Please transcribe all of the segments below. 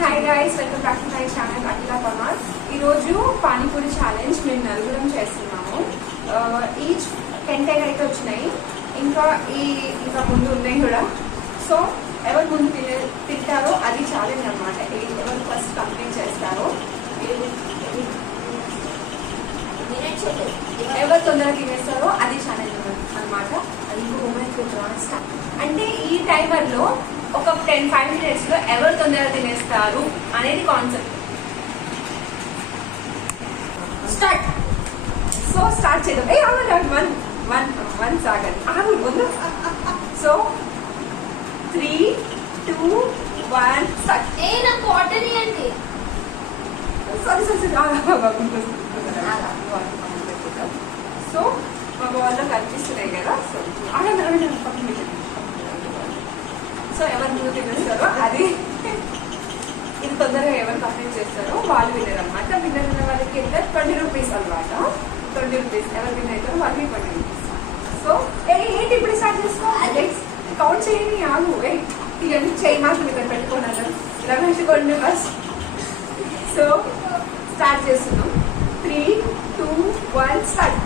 Hi guys, welcome back to my channel Akhila Parmar. ఈరోజు panipuri challenge మేము నలుగురం చేస్తున్నాము. ఈచ్ 10 అయితే వచ్చినాయి, ఇంకా ముందు ఉన్నాయి కూడా. సో ఎవరు ముందు తింటారో అది ఛాలెంజ్ అనమాట. ఎవరు ఫస్ట్ కంప్లీట్ చేస్తారో, ఎవరు తొందరగా తినేస్తారో అది ఛాలెంజ్ అనమాట. అది అంటే ఈ టైమర్లో ఒక 5 minutes లో ఎవరు తొందరగా తినేస్తారు అనేది కాన్సెప్ట్. స్టార్ట్. సో స్టార్ట్ చేద్దాం. వన్ సాగండి, ముందు. So 3, 2, 1 start. నాకు వాటర్ ఇవ్వండి. సారీ. సో మా వాళ్ళలో కనిపిస్తున్నాయి కదా. సో ఎవరు ముందు తినేస్తారో అది, ఇది తొందరగా ఎవరు కంప్లీట్ చేస్తారో వాళ్ళు విన్నర్ అనమాట. విన్నర్ ఉన్న వాళ్ళకి ఎంత 20 rupees అనమాట. 20 rupees ఎవరు విన్ అవుతారో వాళ్ళకి 20 rupees. సో ఏంటి ఇప్పుడు స్టార్ట్ చేసుకో, కౌంట్ చేయండి. ఆగు, ఇవన్నీ చేయి మాత్రం ఇక్కడ పెట్టుకోండి. ఇలా పెట్టుకోండి ఫస్ట్. సో స్టార్ట్ చేస్తున్నాం. 3, 2, 1 స్టార్ట్.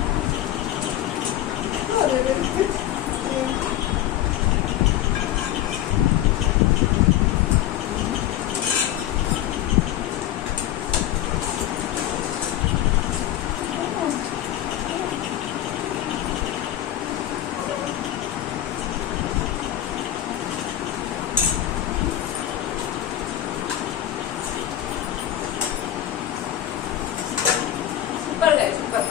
సూపర్ గా సూపర్.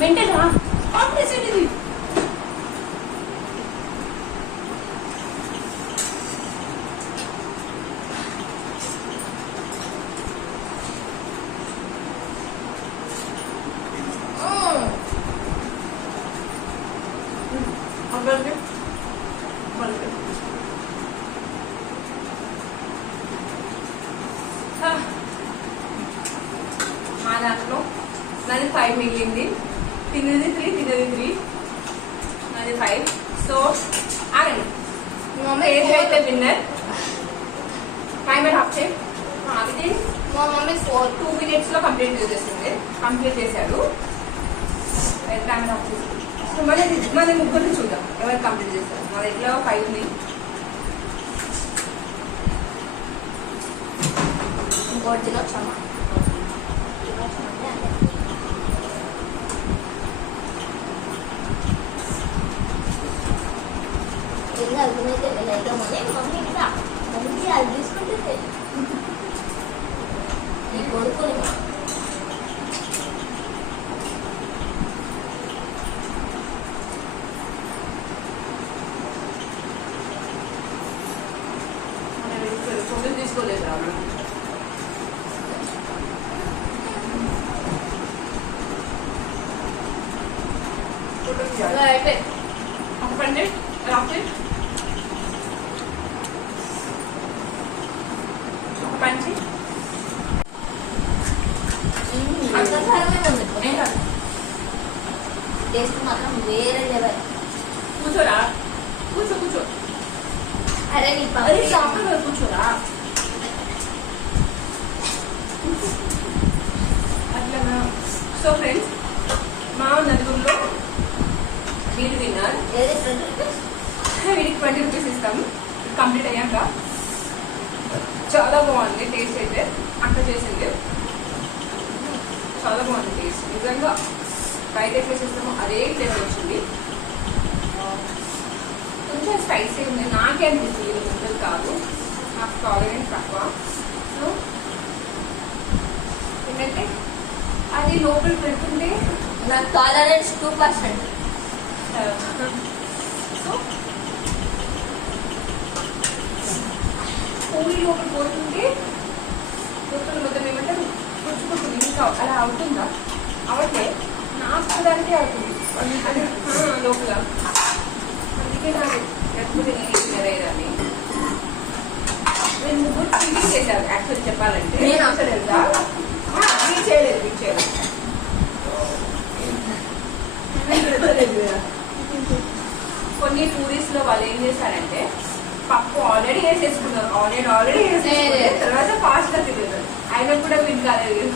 వెంటనా ఆపరేషన్ ఇది. మా దాంట్లో నాది 5 మిగిలింది. తినేది 3, అది 5. సో ఆగండి. ఏదైతే విన్నర్ టైమర్ ఆఫ్ చేయి. అది మా మమ్మీ 2 minutes లో కంప్లీట్ చేశాడు. టైమర్ ఆఫ్ చేసి మళ్ళీ ముగ్గురిని చూద్దాం ఎవరు కంప్లీట్ చేస్తారు. మా దగ్గర 5 ఉంది. ఇంకోటి తినొచ్చమ్మా. అర్థమైతే వెళ్ళైతామని మమ్మీ ఇంకా మమ్మీ అది తీసుకుంటే నీ కొడుకుని తీసుకోలేదు. అయిపోయి ఒక పండి రాత్రి పంచి టేస్ట్ మాత్రం వేరే లెవెల్. కూర్చోరా, కూర్చో. అరే నీ షాప్లో కూర్చోరా. అట్లా. సో ఫ్రెండ్స్, మా నలుగురిలో వీడు విన్నర్. వీడికి 20 rupees ఇస్తాము కంప్లీట్ అయ్యాక. చాలా బాగుంది టేస్ట్ అయితే. అక్క చేసింది. చాలా బాగుంది టేస్ట్. నిజంగా బయట ఎట్లా చేస్తామో అదే ఫ్లేవర్ వచ్చింది. కొంచెం స్పైసీ ఉంది, నాకే అనిపిస్తుంది, ఇది ఉంటుంది కాదు, నాకు టాలరెన్స్ తక్కువ. సో ఏంటంటే అది లోపల పెడుతుంటే నాకు టాలరెన్స్ 2%. సో పూరి లోపల పోతుంటే లోపల మొత్తం ఏమంటారు పుచ్చుకుంటుంది. ఇంకా అలా అవుతుందా? అవట్లే, నాకు దానికే అవుతుంది అది లోపల. అందుకే నాకు లేకపోతే నేను తినలేదని. నేను ముగ్గురు ఫినిష్ చేశాను యాక్చువల్ చెప్పాలంటే. నేను అసలు వెళ్తా మీరు చేయలేదు, మీరు చేయలేదు. కొన్ని పూరీస్ లో వాళ్ళు ఏం చేశారంటే పప్పు ఆల్రెడీ వేసేసుకున్నారు, ఆల్రెడీ వేసేసుకున్నారు, తర్వాత ఫాస్ట్ గా తిరుగుతారు. అయినా కూడా విన్ కాలేదు.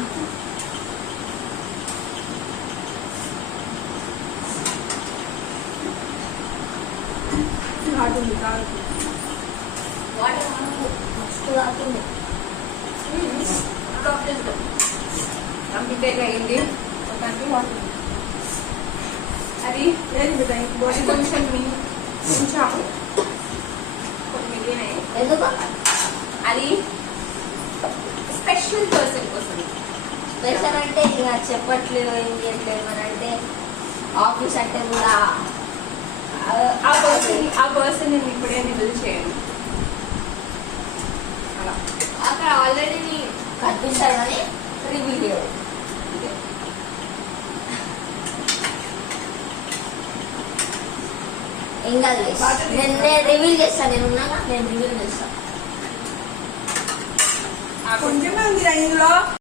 వాటర్ మనకు మస్తు కాకుండా కంప్లీట్ అయింది మొత్తానికి. అది కొంచెం ఉంచాము, కొన్ని మిగిలినాయి. ఎందుకు అది స్పెషల్ పర్సన్ కోసం. స్పెషల్ అంటే ఇక చెప్పట్లేదు, ఏం చేయట్లేదు అని అంటే ఆఫీస్ అంటే కూడా ఆ పర్సన్ నేను ఇప్పుడే రివీల్ చేయను. అలా అక్కడ ఆల్రెడీ కనిపిస్తాడు కానీ రివీల్ చేయడు. ఏం కాదు, నేను రివీల్ చేస్తాను. నేను ఉన్నాగా, నేను రివీల్ చేస్తాను. కొంచెమే ఉంది ఇందులో.